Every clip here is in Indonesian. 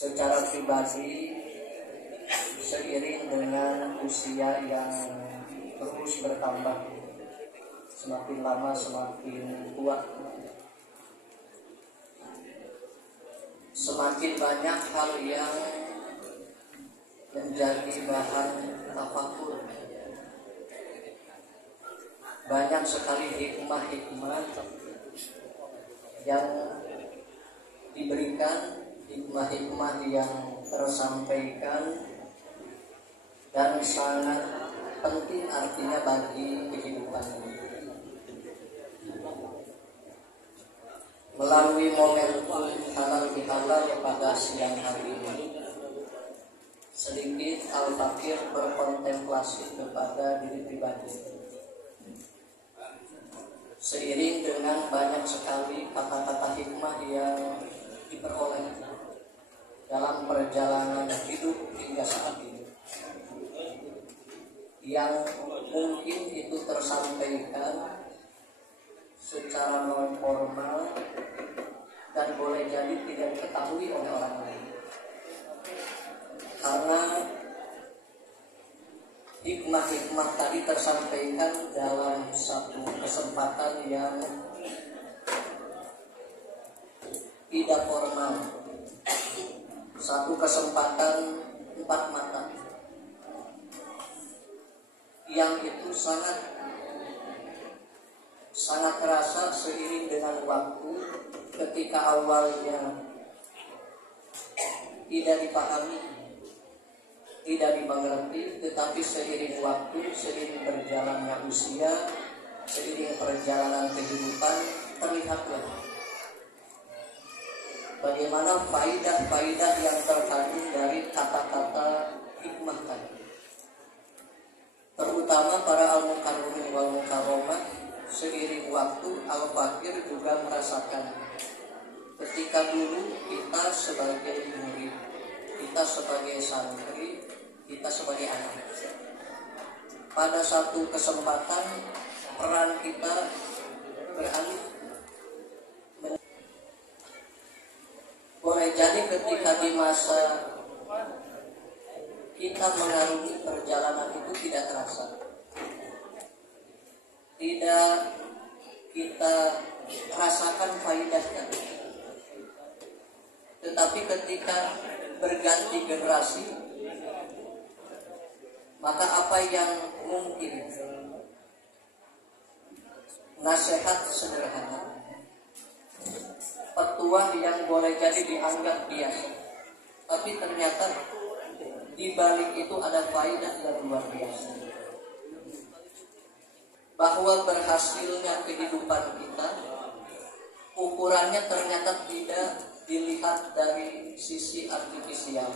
secara pribadi seiring dengan usia yang terus bertambah, semakin lama semakin kuat, semakin banyak hal yang menjadi bahan tafakur. Banyak sekali hikmah-hikmah yang diberikan, hikmah-hikmah yang tersampaikan dan sangat penting artinya bagi kehidupan. Melalui momentum halal bihalal pada siang hari ini, sedikit Al-Fakir berkontemplasi kepada diri pribadi. Seiring dengan banyak sekali kata-kata hikmah yang diperoleh dalam perjalanan hidup hingga saat ini, yang mungkin itu tersampaikan secara non formal dan boleh jadi tidak diketahui oleh orang lain, karena hikmah-hikmah tadi tersampaikan dalam satu kesempatan yang tidak formal, satu kesempatan 4 mata yang itu sangat terasa seiring dengan waktu. Ketika awalnya tidak dipahami, tidak dimengerti, tetapi seiring waktu, seiring berjalannya usia, seiring perjalanan kehidupan, terlihatlah bagaimana faidah-faidah yang terkandung dari kata-kata hikmah tadi. Terutama para al-mukarramin wal mukarramah, seiring waktu Al-Fakir juga merasakan ketika dulu kita sebagai murid, kita sebagai santri, kita sebagai anak, pada satu kesempatan peran kita beralih. Boleh jadi ketika di masa kita mengarungi perjalanan itu tidak terasa, tidak kita rasakan faedahnya. Tetapi ketika berganti generasi, maka apa yang mungkin nasihat sederhana, petuah yang boleh jadi dianggap biasa, tapi ternyata di balik itu ada faedah yang luar biasa. Bahwa berhasilnya kehidupan kita, ukurannya ternyata tidak dilihat dari sisi artifisial,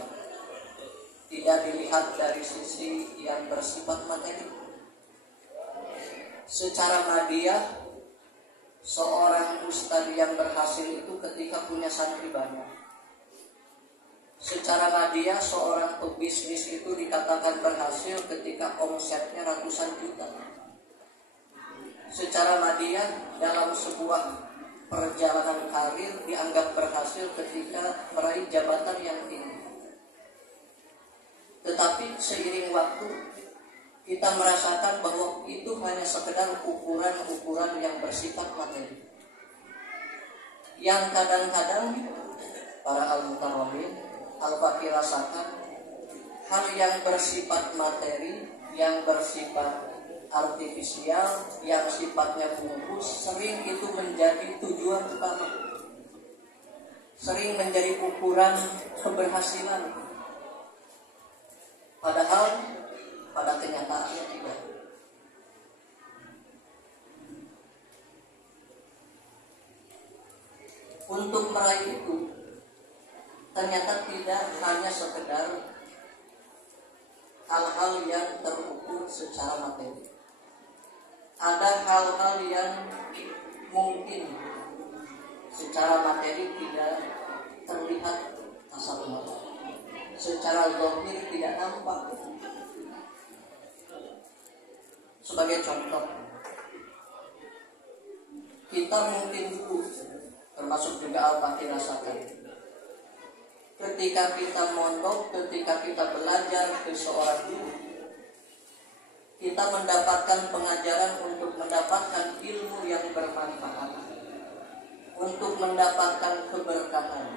tidak dilihat dari sisi yang bersifat materi. Secara madiyah, seorang ustadz yang berhasil itu ketika punya santri banyak. Secara madiyah, seorang pebisnis itu dikatakan berhasil ketika omsetnya ratusan juta. Secara madiyah, dalam sebuah perjalanan karir dianggap berhasil ketika meraih jabatan yang tinggi. Tetapi seiring waktu kita merasakan bahwa itu hanya sekedar ukuran-ukuran yang bersifat materi, yang kadang-kadang para al-mukarramin, Al-Fakir rasakan hal yang bersifat materi, yang bersifat artifisial, yang sifatnya bungkus, sering itu menjadi tujuan utama, sering menjadi ukuran keberhasilan. Padahal pada kenyataannya tidak. Untuk meraih itu ternyata tidak hanya sekedar hal-hal yang terukur secara materi. Ada hal-hal yang mungkin secara materi tidak terlihat kasat mata, secara zahir tidak nampak. Sebagai contoh, kita mungkin dulu, termasuk juga Al-Fakir rasakan, ketika kita mondok, ketika kita belajar ke seorang guru, kita mendapatkan pengajaran untuk mendapatkan ilmu yang bermanfaat, untuk mendapatkan keberkahan.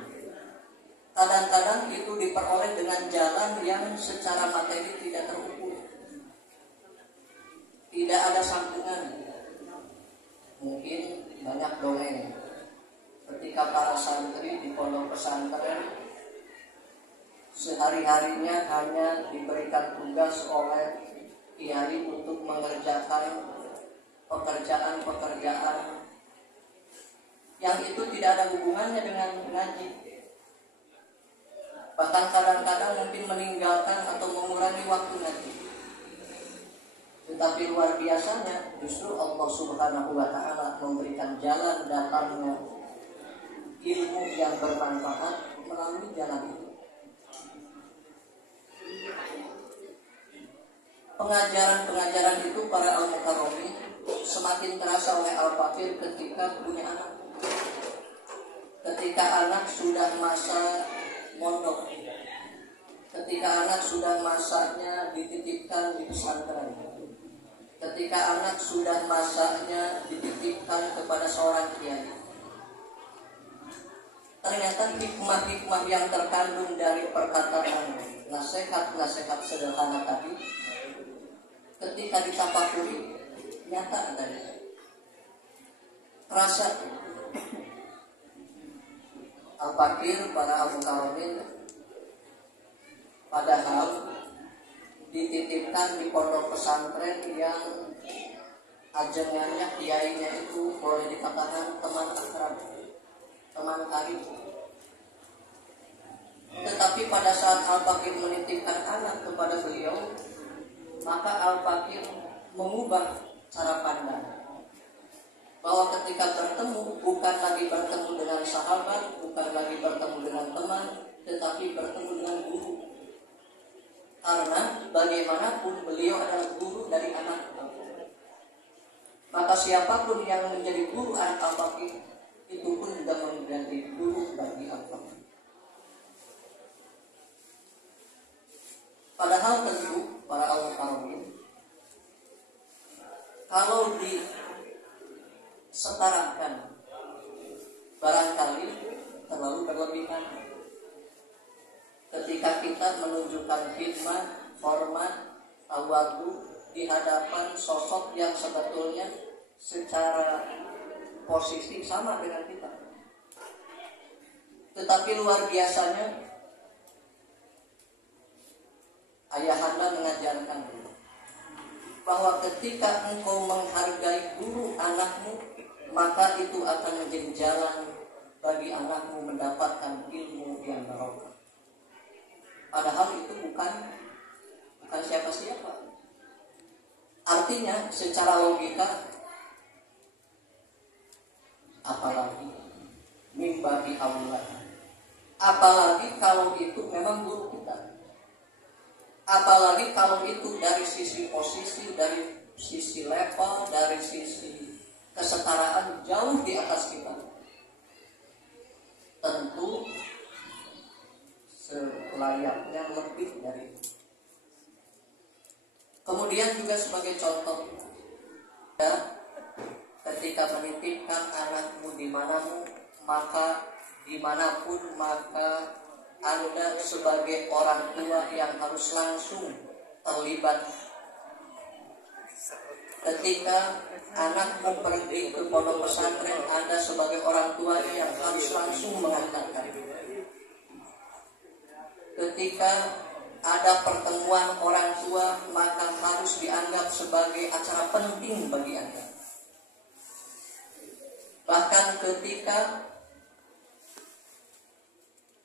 Kadang-kadang itu diperoleh dengan jalan yang secara materi tidak terukur, tidak ada sambungan. Mungkin banyak dongeng ketika para santri di pondok pesantren sehari-harinya hanya diberikan tugas oleh kiai untuk mengerjakan pekerjaan-pekerjaan yang itu tidak ada hubungannya dengan ngaji. Bahkan kadang-kadang mungkin meninggalkan atau mengurangi waktu ngaji. Tetapi luar biasanya justru Allah Subhanahu wa Ta'ala memberikan jalan datangnya ilmu yang bermanfaat melalui jalan itu. Pengajaran-pengajaran itu para al-mukarramin semakin terasa oleh al-fakir ketika punya anak. Ketika anak sudah masa mondok, ketika anak sudah masanya dititipkan di pesantren, ketika anak sudah masanya dititipkan kepada seorang kiai, ternyata hikmah-hikmah yang terkandung dari perkataan nasihat-nasihat sederhana tadi ketika ditafakuri nyata adanya, terasa. Al-fakir para al-mukarramin padahal dititipkan di pondok pesantren yang ajengannya kiainya itu boleh dikatakan teman akrab, teman karib. Tetapi pada saat al-fakir menitipkan anak kepada beliau, maka al-fakir mengubah cara pandang, bahwa ketika bertemu bukan lagi bertemu dengan sahabat, bukan lagi bertemu dengan teman, tetapi bertemu dengan guru. Karena bagaimanapun beliau adalah guru dari anak. Maka siapapun yang menjadi guru anak al-fakir itu pun juga menjadi guru bagi al-fakir. Padahal tentu para al-mukarramin kalau disetarakan barangkali terlalu berlebihan. Ketika kita menunjukkan khidmat, hormat, tawadu di hadapan sosok yang sebetulnya secara posisi sama dengan kita, tetapi luar biasanya ayahanda mengajarkan bahwa ketika engkau menghargai guru anakmu, maka itu akan menjadi jalan bagi anakmu mendapatkan ilmu yang barokah. Padahal itu bukan siapa-siapa. Artinya secara logika, apalagi mimbabi Allah, apalagi kalau itu memang guru kita, apalagi kalau itu dari sisi posisi, dari sisi level, dari sisi kesetaraan jauh di atas kita, tentu selayaknya lebih dari itu. Kemudian juga sebagai contoh, ya, ketika menitipkan anakmu dimanapun, maka Anda sebagai orang tua yang harus langsung terlibat. Ketika anakmu pergi ke pondok pesantren, Anda sebagai orang tua yang harus langsung mengantarkan. Ketika ada pertemuan orang tua, maka harus dianggap sebagai acara penting bagi Anda. Bahkan ketika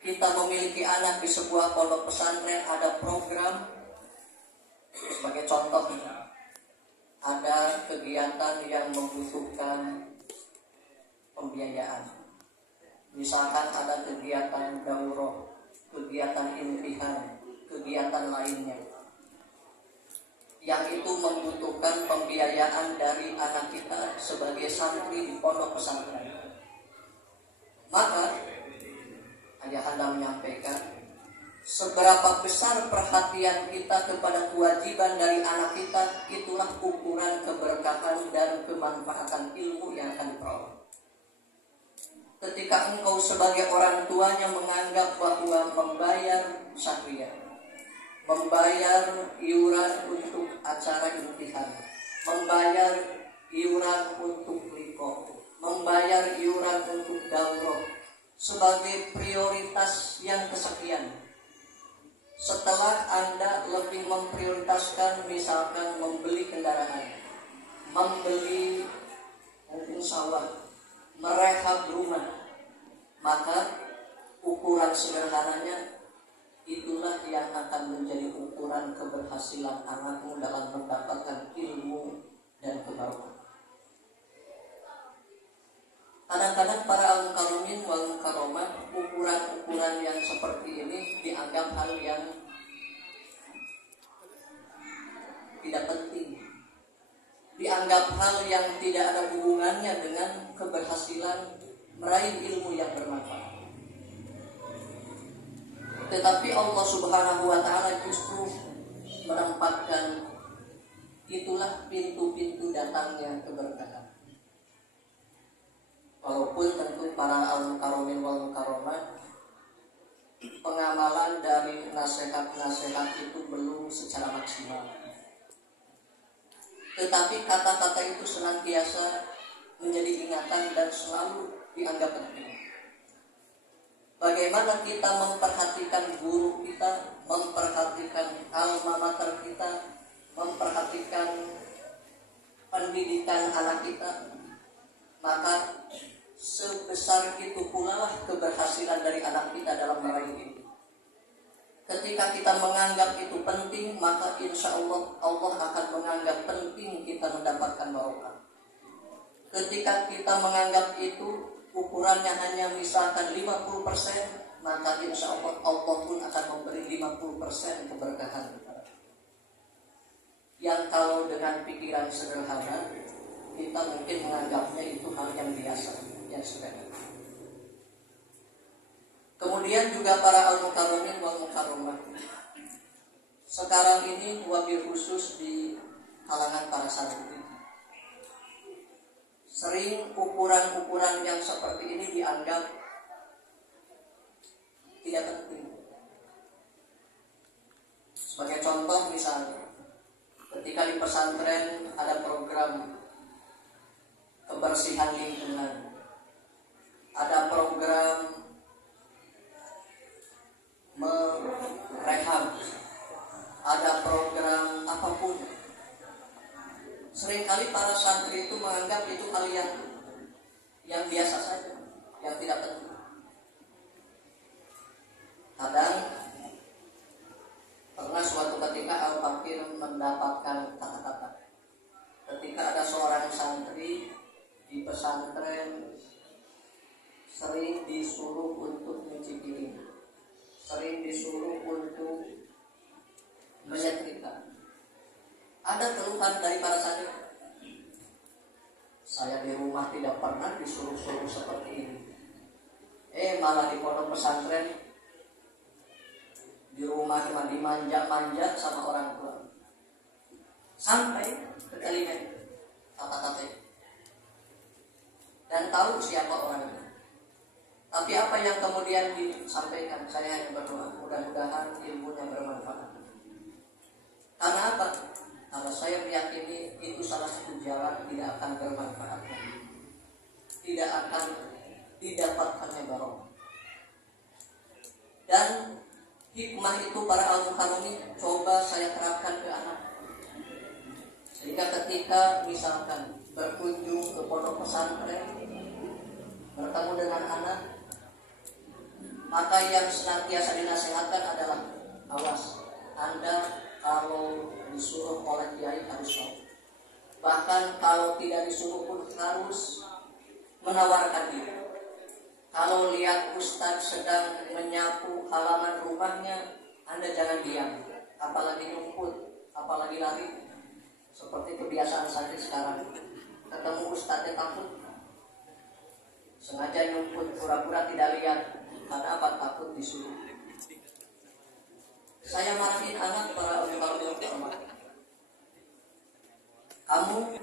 kita memiliki anak di sebuah pondok pesantren, ada program, sebagai contoh, ada kegiatan yang membutuhkan pembiayaan. Misalkan ada kegiatan daurah, kegiatan imtihan, kegiatan lainnya yang itu membutuhkan pembiayaan dari anak kita sebagai santri di pondok pesantren. Maka ayahanda menyampaikan seberapa besar perhatian kita kepada kewajiban dari anak kita, itulah ukuran keberkahan dan kemanfaatan ilmu yang akan diperoleh. Ketika engkau sebagai orang tuanya menganggap bahwa membayar satria, membayar iuran untuk acara imtihan, membayar iuran untuk liko, membayar iuran untuk daurah sebagai prioritas yang kesekian, setelah Anda lebih memprioritaskan misalkan membeli kendaraan, membeli mungkin sawah, merehab rumah, maka ukuran sederhananya itulah yang akan menjadi ukuran keberhasilan anakmu dalam mendapatkan ilmu dan kebarukan. Kadang-kadang para al-mukarramin wal mukarramat, ukuran-ukuran yang seperti ini dianggap hal yang tidak penting, dianggap hal yang tidak ada hubungannya dengan keberhasilan meraih ilmu yang bermanfaat. Tetapi Allah Subhanahu wa Ta'ala justru menempatkan itulah pintu-pintu datangnya keberkahan. Walaupun tentu para al-mukarramin wal mukarramat, pengamalan dari nasihat-nasihat itu belum secara maksimal, tetapi kata-kata itu senantiasa menjadi ingatan dan selalu dianggap penting. Bagaimana kita memperhatikan guru kita, memperhatikan alma mater kita, memperhatikan pendidikan anak kita, maka sebesar itu pula lah keberhasilan dari anak kita dalam meraih itu. Ketika kita menganggap itu penting, maka insya Allah Allah akan menganggap penting kita mendapatkan barokah. Ketika kita menganggap itu ukurannya hanya misalkan 50%, maka insya Allah Allah pun akan memberi 50% keberkahan. Yang kalau dengan pikiran sederhana kita mungkin menganggapnya itu hal yang biasa, yang sederhana. Kemudian juga para al-mukarramin wal mukarramat, sekarang ini wabil khusus di kalangan para santri, sering ukuran-ukuran yang seperti ini dianggap tidak penting. Sebagai contoh misalnya, ketika di pesantren ada program kebersihan lingkungan, ada program merehab, ada program apapun, seringkali para santri itu menganggap itu hal yang biasa saja, yang tidak penting. Kadang pernah suatu ketika Al-Fakir mendapatkan kata-kata ketika ada seorang santri di pesantren sering disuruh untuk mencuci piring, sering disuruh untuk menyetrika. Ada keluhan dari para santri, saya di rumah tidak pernah disuruh-suruh seperti ini, malah di pondok pesantren di rumah cuma dimanja-manja sama orang tua. Sampai ke telinga kata-kata itu, dan tahu siapa orangnya. Tapi apa yang kemudian disampaikan, saya hanya berdoa mudah-mudahan ilmunya bermanfaat. Karena apa? Karena saya meyakini itu salah satu jalan tidak akan bermanfaat, tidak akan didapatkannya barokah. Dan hikmah itu para al-mukarramin coba saya terapkan ke anak. Sehingga ketika misalkan berkunjung ke pondok pesantren, bertemu dengan anak, maka yang senantiasa dinasihatkan adalah awas, Anda kalau disuruh oleh kiai harus tahu. Bahkan kalau tidak disuruh pun harus menawarkan diri. Kalau lihat Ustadz sedang menyapu halaman rumahnya, Anda jangan diam, apalagi nyumput, apalagi lari. Seperti kebiasaan santri sekarang, ketemu Ustadznya takut, sengaja nyumput, pura-pura tidak lihat. Karena apa? Takut disuruh. Saya marahin anak para ulama. Kamu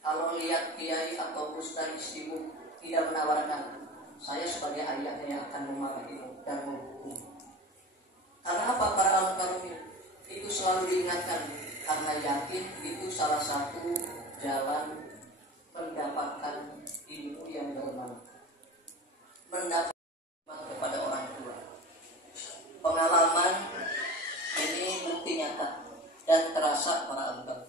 kalau lihat kiai atau ustaz sibuk tidak menawarkan, saya sebagai ayahnya yang akan memarahimu dan menghukum. Karena apa para ulama itu selalu diingatkan, karena yakin itu salah satu jalan mendapatkan ilmu yang bermanfaat, mendapatkan kepada orang tua. Pengalaman ini bukti nyata dan terasa para ulama.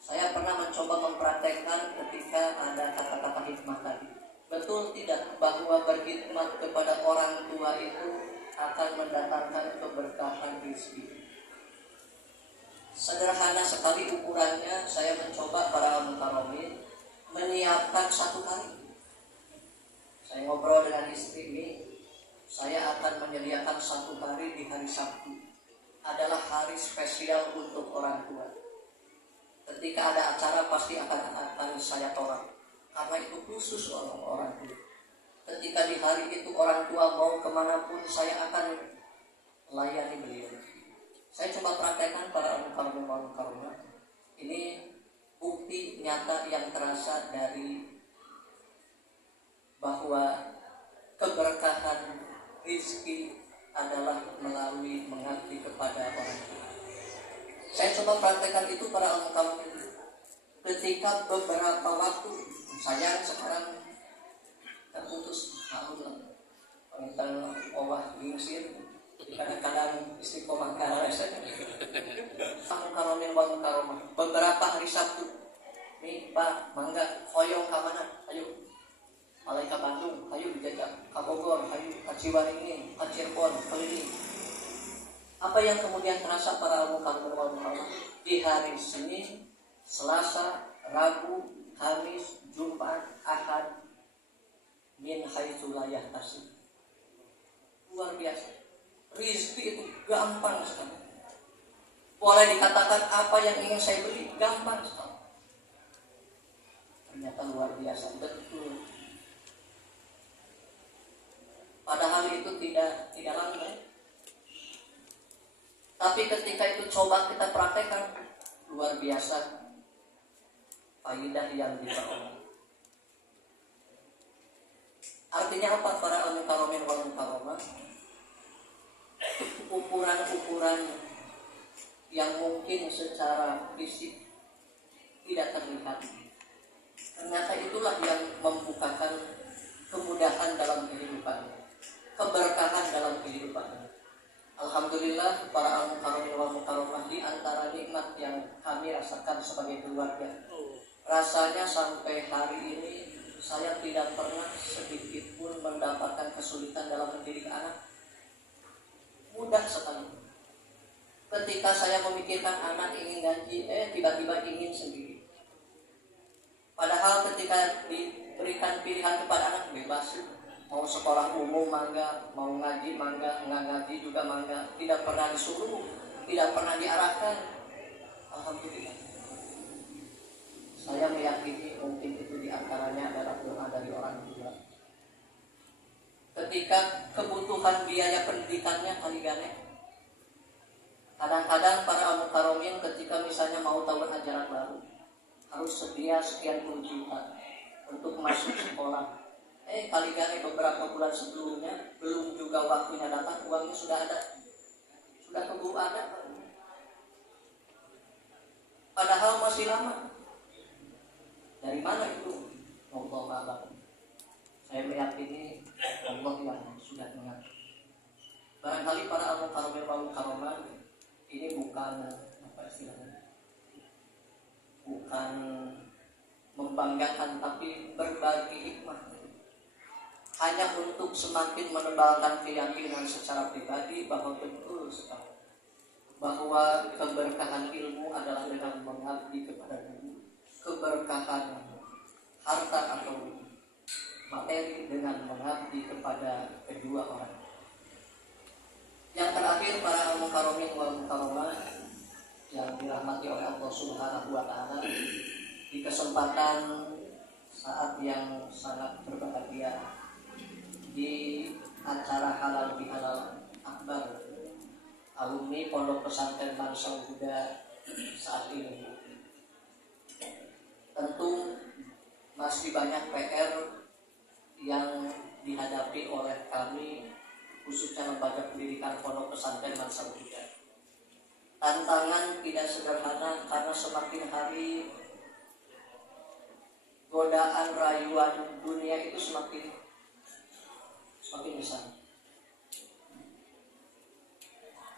Saya pernah mencoba mempraktekkan ketika ada kata-kata hikmah tadi. Betul tidak bahwa berkhidmat kepada orang tua itu akan mendatangkan keberkahan rezeki? Sederhana sekali ukurannya, saya mencoba para mukaromin menyiapkan 1 kali. Saya ngobrol dengan istri ini, saya akan menyediakan 1 hari di hari Sabtu. Adalah hari spesial untuk orang tua. Ketika ada acara pasti akan saya tolak, karena itu khusus orang tua. Ketika di hari itu orang tua mau kemanapun, saya akan layani beliau. Saya coba praktekkan para karma. Ini bukti nyata yang terasa dari bahwa keberkahan rezeki adalah melalui mengabdi kepada orang tua. Saya coba praktekkan itu para ulama. Ketika beberapa waktu, saya sekarang terputus tahun tentang Allah di Mesir, kadang-kadang istiqomah karena beberapa hari Sabtu nih Pak, mangga hoyong ke mana? Ayo Malai ke Bandung, ayo dijajak ke Bogor, ayo ke Ciwaringin, ke Cirebon, keliling. Apa yang kemudian terasa para ulama di hari Senin, Selasa, Rabu, Kamis, Jumat, Ahad, min haitsu la yahtasib. Luar biasa. Rizki itu gampang sekali. Boleh dikatakan apa yang ingin saya beli gampang sekali. Ternyata luar biasa, betul. Padahal itu tidak lambat. Tapi ketika itu coba kita praktekkan, luar biasa faidah yang diperoleh. Artinya apa para al-mukarramin wal mukarramah? Ukuran-ukuran yang mungkin secara fisik tidak terlihat, ternyata itulah yang membukakan kemudahan dalam kehidupan, keberkahan dalam kehidupan. Alhamdulillah para al-mukarramin wal mukarramah, di antara nikmat yang kami rasakan sebagai keluarga, rasanya sampai hari ini saya tidak pernah sedikit pun mendapatkan kesulitan dalam mendidik anak. Mudah sekali. Ketika saya memikirkan anak ingin gaji, tiba-tiba ingin sendiri. Padahal ketika diberikan pilihan kepada anak, bebas. Mau sekolah umum mangga, mau ngaji mangga, nggak ngaji juga mangga. Tidak pernah disuruh, tidak pernah diarahkan. Alhamdulillah. Saya meyakini mungkin itu diantaranya adalah doa dari orang tua. Ketika kebutuhan biaya pendidikannya kali gane. Kadang-kadang para al-mukarramin ketika misalnya mau tahun ajaran baru, harus sedia sekian puluh juta untuk masuk sekolah. Kali gane beberapa bulan sebelumnya, belum juga waktunya datang, uangnya sudah ada, sudah keburu ada. Padahal masih lama. Dari mana itu? Allah a'lam. Saya meyakini Allah yang sudah mengatur. Barangkali para al-mukarramin wal mukarramah ini bukan apa istilahnya, bukan membanggakan, tapi berbagi hikmah. Hanya untuk semakin menebalkan keyakinan secara pribadi bahwa betul sekali bahwa keberkahan ilmu adalah dengan mengabdi kepada guru, keberkahan harta atau materi dengan mengabdi kepada kedua orang. Yang terakhir para al-mukarramin wal mukarramah yang dirahmati oleh Allah Subhanahu wa taala, di kesempatan saat yang sangat berbahagia di acara halal bihalal akbar alumni Pondok Pesantren Mansal Buddha saat ini. Tentu masih banyak PR yang dihadapi oleh kami, khususnya lembaga pendidikan Pondok Pesantren Mansal Buddha. Tantangan tidak sederhana karena semakin hari godaan rayuan dunia itu semakin besar.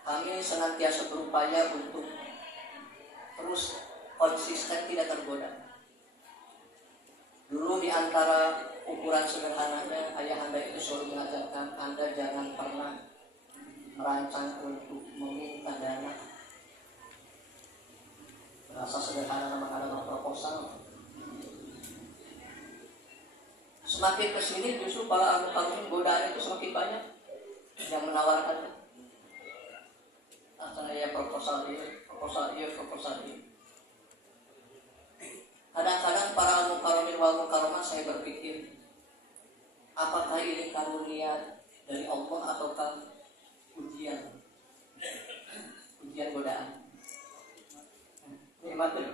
Kami senantiasa berupaya untuk terus konsisten tidak tergoda. Dulu di antara ukuran sederhananya, ayahanda itu selalu mengajarkan Anda jangan pernah merancang untuk meminta dana. Rasa sederhana nama proposal. Semakin kesini justru para alumni godaan itu semakin banyak yang menawarkan. Saya proposal ini. Kadang-kadang para al-mukarramin wal mukarramah saya berpikir, apakah ini karunia dari Allah ataukah ujian godaan? Nikmatin.